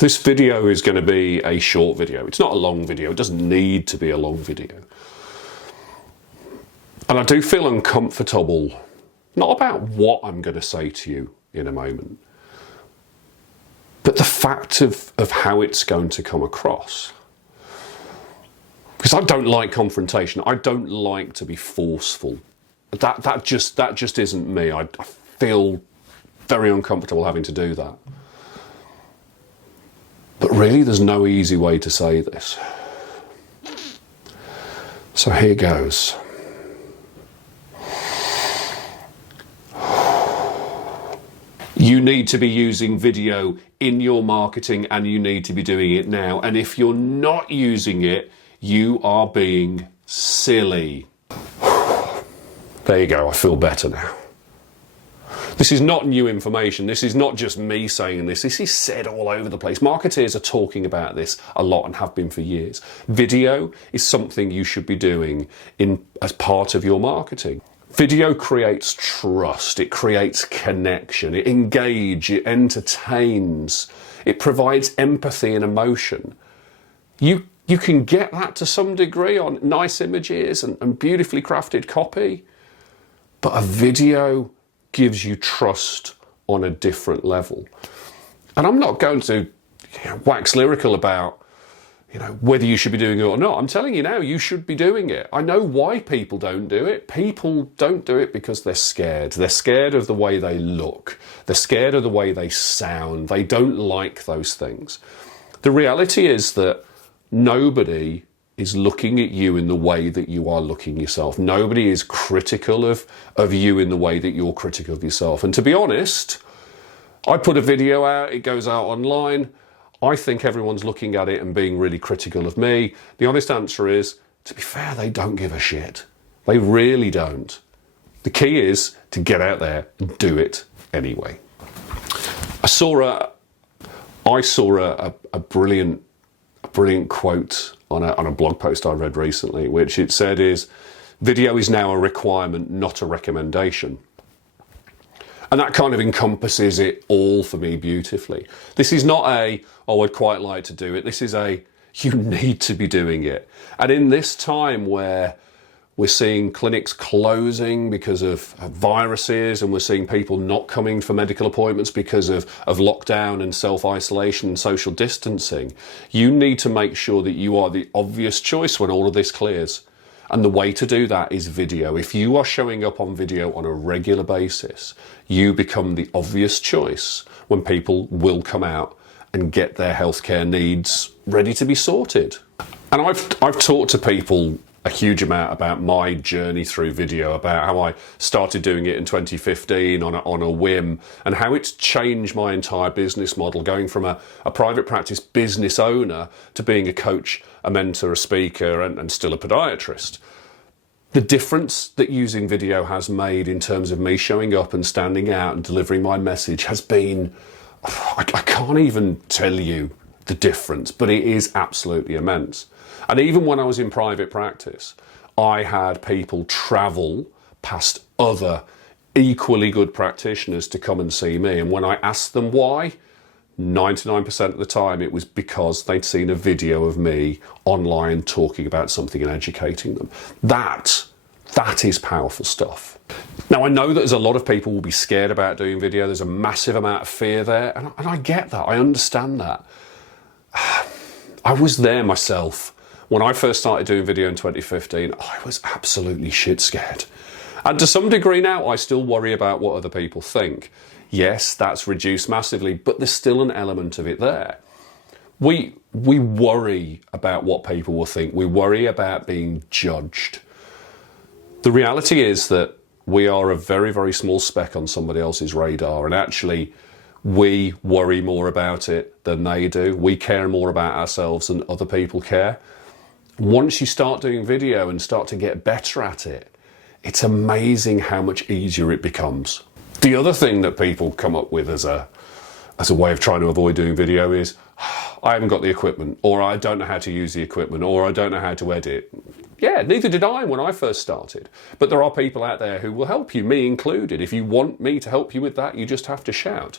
This video is going to be a short video. It's not a long video. It doesn't need to be a long video. And I do feel uncomfortable, not about what I'm going to say to you in a moment, but the fact of how it's going to come across. Because I don't like confrontation. I don't like to be forceful. That just isn't me. I feel very uncomfortable having to do that. But really, there's no easy way to say this. So here goes. You need to be using video in your marketing, and you need to be doing it now. And if you're not using it, you are being silly. There you go, I feel better now. This is not new information. This is not just me saying this. This is said all over the place. Marketeers are talking about this a lot and have been for years. Video is something you should be doing as part of your marketing. Video creates trust, it creates connection, it engages, it entertains, it provides empathy and emotion. You can get that to some degree on nice images and beautifully crafted copy, but a video gives you trust on a different level. And I'm not going to wax lyrical about whether you should be doing it or not. I'm telling you now, you should be doing it. I know why people don't do it. People don't do it because they're scared. They're scared of the way they look. They're scared of the way they sound. They don't like those things. The reality is that nobody is looking at you in the way that you are looking yourself. Nobody is critical of you in the way that you're critical of yourself. And to be honest, I put a video out, it goes out online. I think everyone's looking at it and being really critical of me. The honest answer is, to be fair, they don't give a shit. They really don't. The key is to get out there and do it anyway. I saw a brilliant quote on a blog post I read recently, which it said is, video is now a requirement, not a recommendation. And that kind of encompasses it all for me beautifully. This is not oh, I'd quite like to do it. This is you need to be doing it. And in this time where we're seeing clinics closing because of viruses, and we're seeing people not coming for medical appointments because of lockdown and self-isolation and social distancing, you need to make sure that you are the obvious choice when all of this clears. And the way to do that is video. If you are showing up on video on a regular basis, you become the obvious choice when people will come out and get their healthcare needs ready to be sorted. And I've talked to people a huge amount about my journey through video, about how I started doing it in 2015 on a whim, and how it's changed my entire business model, going from a private practice business owner to being a coach, a mentor, a speaker, and still a podiatrist. The difference that using video has made in terms of me showing up and standing out and delivering my message has been, I can't even tell you the difference, but it is absolutely immense. And even when I was in private practice, I had people travel past other equally good practitioners to come and see me. And when I asked them why, 99% of the time it was because they'd seen a video of me online talking about something and educating them. That is powerful stuff. Now, I know that there's a lot of people will be scared about doing video. There's a massive amount of fear there, and I get that. I understand that. I was there myself. When I first started doing video in 2015, I was absolutely shit scared. And to some degree now, I still worry about what other people think. Yes, that's reduced massively, but there's still an element of it there. We worry about what people will think. We worry about being judged. The reality is that we are a very, very small speck on somebody else's radar, and actually we worry more about it than they do. We care more about ourselves than other people care. Once you start doing video and start to get better at it, it's amazing how much easier it becomes. The other thing that people come up with as a as a way of trying to avoid doing video is, I haven't got the equipment, or I don't know how to use the equipment, or I don't know how to edit. Yeah, neither did I when I first started. But there are people out there who will help you, me included. If you want me to help you with that, you just have to shout.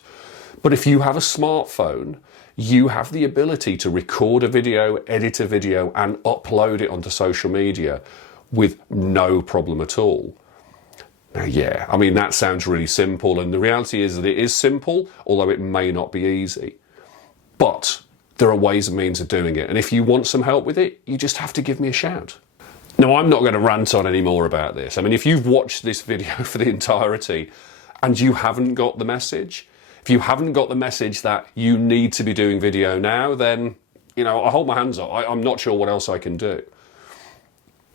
But if you have a smartphone, you have the ability to record a video, edit a video, and upload it onto social media with no problem at all. Now, yeah, I mean, that sounds really simple, and the reality is that it is simple, although it may not be easy. But there are ways and means of doing it, and if you want some help with it, you just have to give me a shout. Now, I'm not going to rant on any more about this. I mean, if you've watched this video for the entirety and you haven't got the message, if you haven't got the message that you need to be doing video now, then, you know, I hold my hands up. I'm not sure what else I can do.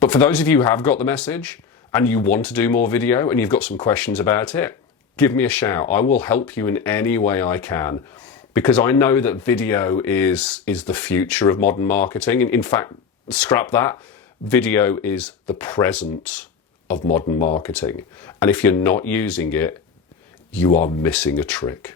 But for those of you who have got the message and you want to do more video and you've got some questions about it, give me a shout. I will help you in any way I can, because I know that video is the future of modern marketing. In fact, scrap that. Video is the present of modern marketing. And if you're not using it, you are missing a trick.